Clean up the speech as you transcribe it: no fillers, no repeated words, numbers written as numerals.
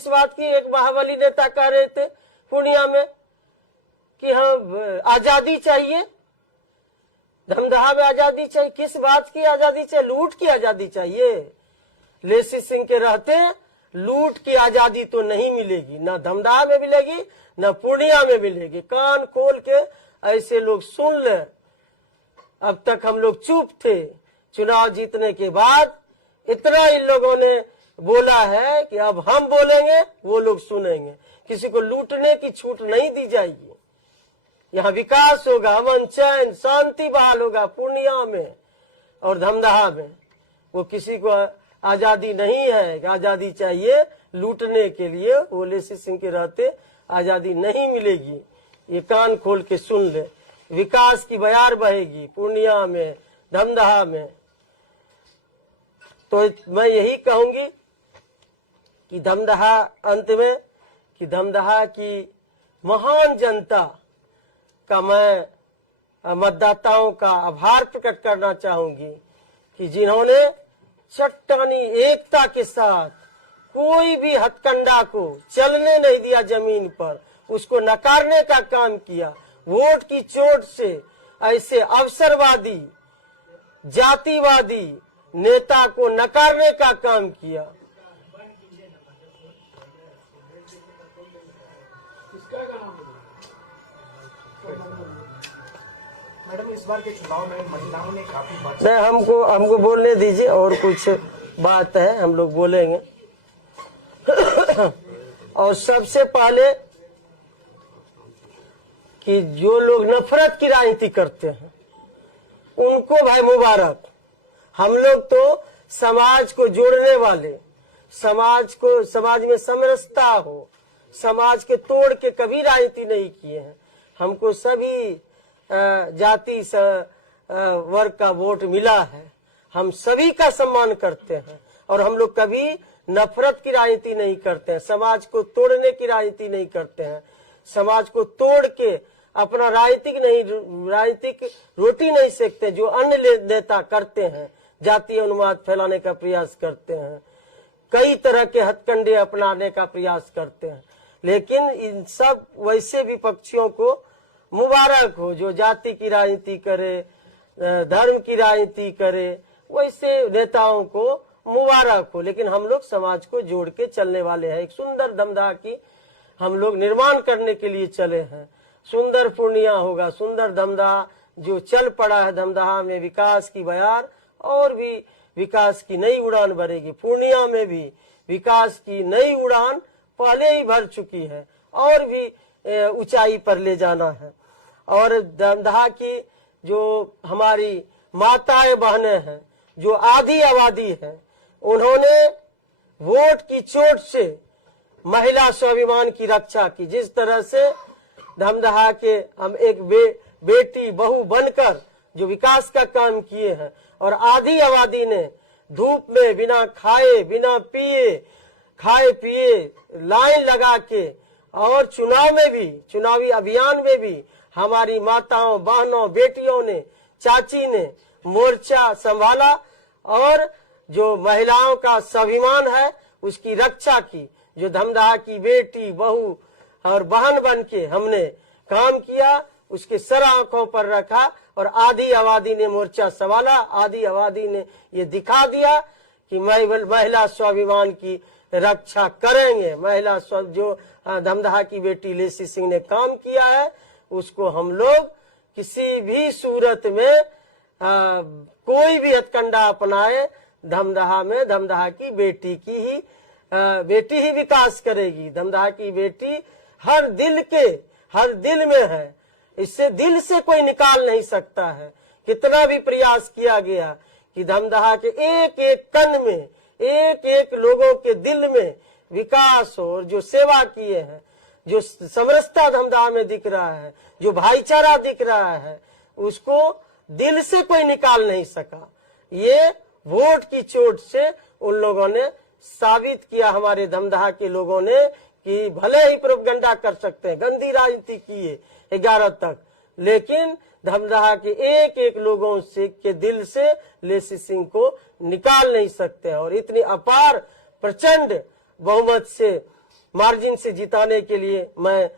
किस बात की? एक बाहुबली नेता कह रहे थे पूर्णिया में कि हम आजादी चाहिए, धमदाहा में आजादी चाहिए। किस बात की आजादी चाहिए? लूट की आजादी चाहिए। लेसी सिंह के रहते लूट की आजादी तो नहीं मिलेगी, ना धमदाहा में मिलेगी, ना पूर्णिया में मिलेगी। कान खोल के ऐसे लोग सुन ले। अब तक हम लोग चुप थे, चुनाव जीतने के बाद इतना इन लोगों ने बोला है कि अब हम बोलेंगे, वो लोग सुनेंगे। किसी को लूटने की छूट नहीं दी जाएगी। यहाँ विकास होगा, अमन चैन शांति बहाल होगा पूर्णिया में और धमदाहा में। वो किसी को आजादी नहीं है कि आजादी चाहिए लूटने के लिए। वो लेसी सिंह के रहते आजादी नहीं मिलेगी। ये कान खोल के सुन ले। विकास की बयार बहेगी पूर्णिया में, धमदाहा में। तो मैं यही कहूंगी कि धमदाहा, अंत में, कि धमदाहा की महान जनता का मैं मतदाताओं का आभार प्रकट करना चाहूंगी कि जिन्होंने चट्टानी एकता के साथ कोई भी हथकंडा को चलने नहीं दिया जमीन पर, उसको नकारने का काम किया। वोट की चोट से ऐसे अवसरवादी, जातिवादी नेता को नकारने का काम किया। मैडम, इस बार के चुनाव में महिलाओं ने काफी बात। नहीं, हमको बोलने दीजिए, और कुछ बात है हम लोग बोलेंगे। और सबसे पहले कि जो लोग नफरत की राजनीति करते हैं उनको भाई मुबारक। हम लोग तो समाज को जोड़ने वाले, समाज में समरसता हो, समाज के तोड़ के कभी राजनीति नहीं किए हैं। हमको सभी जाति वर्ग का वोट मिला है। हम सभी का सम्मान करते हैं और हम लोग कभी नफरत की राजनीति नहीं करते हैं, समाज को तोड़ने की राजनीति नहीं करते हैं। समाज को तोड़ के अपना राजनीतिक रोटी नहीं सेकते जो अन्य नेता करते हैं। जातीय उन्माद फैलाने का प्रयास करते हैं, कई तरह के हथकंडे अपनाने का प्रयास करते हैं। लेकिन इन सब वैसे विपक्षियों को मुबारक हो जो जाति की राजनीति करे, धर्म की राजनीति करे, वैसे नेताओं को मुबारक हो। लेकिन हम लोग समाज को जोड़ के चलने वाले हैं। एक सुंदर धमदाहा की हम लोग निर्माण करने के लिए चले हैं। सुंदर पूर्णिया होगा, सुंदर धमदाहा जो चल पड़ा है। धमदाहा में विकास की बयार और भी विकास की नई उड़ान भरेगी। पूर्णिया में भी विकास की नई उड़ान पहले ही भर चुकी है और भी ऊंचाई पर ले जाना है। और धमदाहा की जो हमारी माताएं बहनें हैं, जो आधी आबादी है, उन्होंने वोट की चोट से महिला स्वाभिमान की रक्षा की। जिस तरह से धमदाहा के हम एक बेटी बहू बनकर जो विकास का काम किए हैं और आधी आबादी ने धूप में बिना खाए बिना पिए लाइन लगा के और चुनाव में भी, चुनावी अभियान में भी हमारी माताओं बहनों बेटियों ने, चाची ने मोर्चा संभाला और जो महिलाओं का स्वाभिमान है उसकी रक्षा की। जो धमदाहा की बेटी बहू और बहन बन के हमने काम किया, उसके सर आंखों पर रखा और आधी आबादी ने मोर्चा संभाला। आधी आबादी ने ये दिखा दिया कि महिला स्वाभिमान की रक्षा करेंगे। महिला जो धमदाहा की बेटी लेसी सिंह ने काम किया है उसको हम लोग किसी भी सूरत में कोई भी हथकंडा अपनाए, धमदाहा में धमदाहा की बेटी ही विकास करेगी। धमदाहा की बेटी हर दिल में है, इससे दिल से कोई निकाल नहीं सकता है। कितना भी प्रयास किया गया कि धमदाहा के एक एक कण में, एक एक लोगों के दिल में विकास हो और जो सेवा किए हैं, जो समरसता धमदाहा में दिख रहा है, जो भाईचारा दिख रहा है, उसको दिल से कोई निकाल नहीं सका। ये वोट की चोट से उन लोगों ने साबित किया, हमारे धमदाहा के लोगों ने, कि भले ही प्रोपगंडा कर सकते हैं, गंदी राजनीति किए 11 तक, लेकिन धमदाहा के एक एक लोगों से के दिल से लेसी सिंह को निकाल नहीं सकते। और इतनी अपार प्रचंड बहुमत से मार्जिन से जिताने के लिए मैं